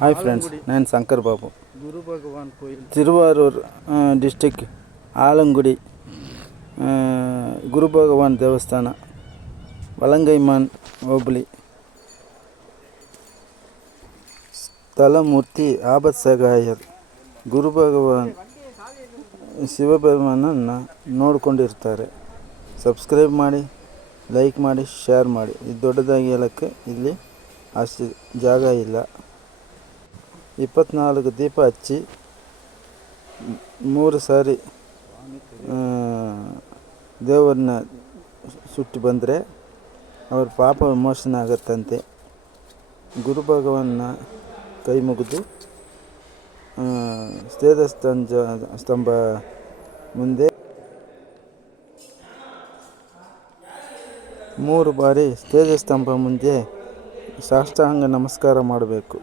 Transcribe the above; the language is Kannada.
ಹಾಯ್ ಫ್ರೆಂಡ್ಸ್, ನಾನು ಶಂಕರ್ ಬಾಬು. ಗುರು ಭಗವಾನ್ ಕೋಯಿಲ್, ತಿರುವಾರೂರು ಡಿಸ್ಟಿಕ್, ಆಲಂಗುಡಿ ಗುರು ಭಗವಾನ್ ದೇವಸ್ಥಾನ, ವಲಂಗೈಮಾನ್ ಹೋಬಳಿ. ಸ್ಥಳಮೂರ್ತಿ ಆಬದ್ ಸಗಾಯರ್. ಗುರು ಭಗವಾನ್ ಶಿವಭಗವಾನನ್ನು ನೋಡ್ಕೊಂಡಿರ್ತಾರೆ. ಸಬ್ಸ್ಕ್ರೈಬ್ ಮಾಡಿ, ಲೈಕ್ ಮಾಡಿ, ಶೇರ್ ಮಾಡಿ. ಇದು ದೊಡ್ಡದಾಗಿ ಹೇಳೋಕ್ಕೆ ಇಲ್ಲಿ ಅಷ್ಟು ಜಾಗ ಇಲ್ಲ. 24 ದೀಪ ಹಚ್ಚಿ 3 ಸಾರಿ ದೇವರನ್ನ ಸುಟ್ಟು ಬಂದರೆ ಅವ್ರ ಪಾಪ ವಿಮೋಚನೆ ಆಗುತ್ತಂತೆ. ಗುರು ಭಗವಾನ್ನ ಕೈ ಮುಗಿದು ಶ್ವೇತ ಸ್ತಂಭ ಮುಂದೆ 3 ಬಾರಿ ಶ್ವೇತ ಸ್ತಂಭ ಮುಂದೆ ಸಾಷ್ಟಾಂಗ ನಮಸ್ಕಾರ ಮಾಡಬೇಕು.